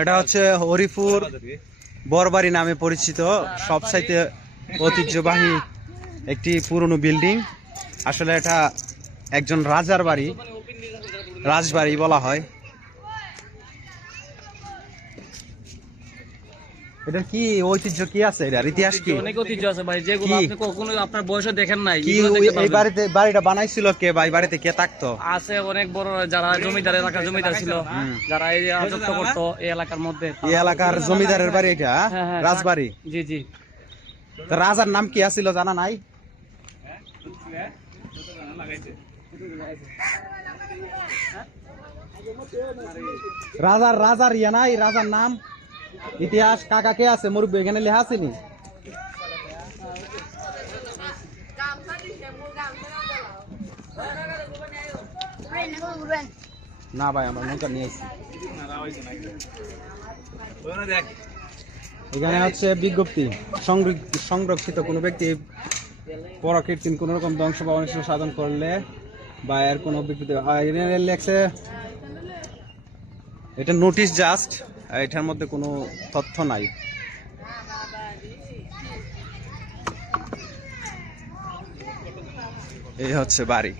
এটা হচ্ছে হরিপুর বরবাড়ি নামে পরিচিত সবচাইতে ঐতিহ্যবাহী একটি পুরনো বিল্ডিং। আসলে এটা একজন রাজার বাড়ি, রাজবাড়ি বলা হয়। এটা কি ঐতিহ্য কি আছে, এটার ইতিহাস কি? অনেক ঐতিহ্য আছে ভাই, যেগুলো আপনি কখনো আপনার বয়সে দেখেন নাই। কি এই বাড়িটা বানাইছিল কে ভাই? বাড়িতে কে থাকতো? আছে অনেক বড় যারা জমিদার, এলাকার জমিদার ছিল, যারা এই রাজত্ব করতো এই এলাকার মধ্যে। এই এলাকার জমিদারের বাড়ি এটা, রাজবাড়ি। জি জি। রাজার নাম কি আছিল জানা নাই? রাজার ইয়া নাই, রাজার নাম ইতিহাস কাকা কে আছে? মুরব্বী এখানে লেখা আছে নি? না ভাই, আমরা নৌকা নিয়ে আসছি। এখানে হচ্ছে বিজ্ঞপ্তি, সংরক্ষিত কোনো ব্যক্তি পরকীর্তির কোন রকম ধ্বংস বা অনিষ্ট সাধন করলে বা এর কোনো বিকৃতি লেখছে। এটা নোটিশ জাস্ট, এটার মধ্যে কোনো তথ্য নাই। এই হচ্ছে বাড়ি।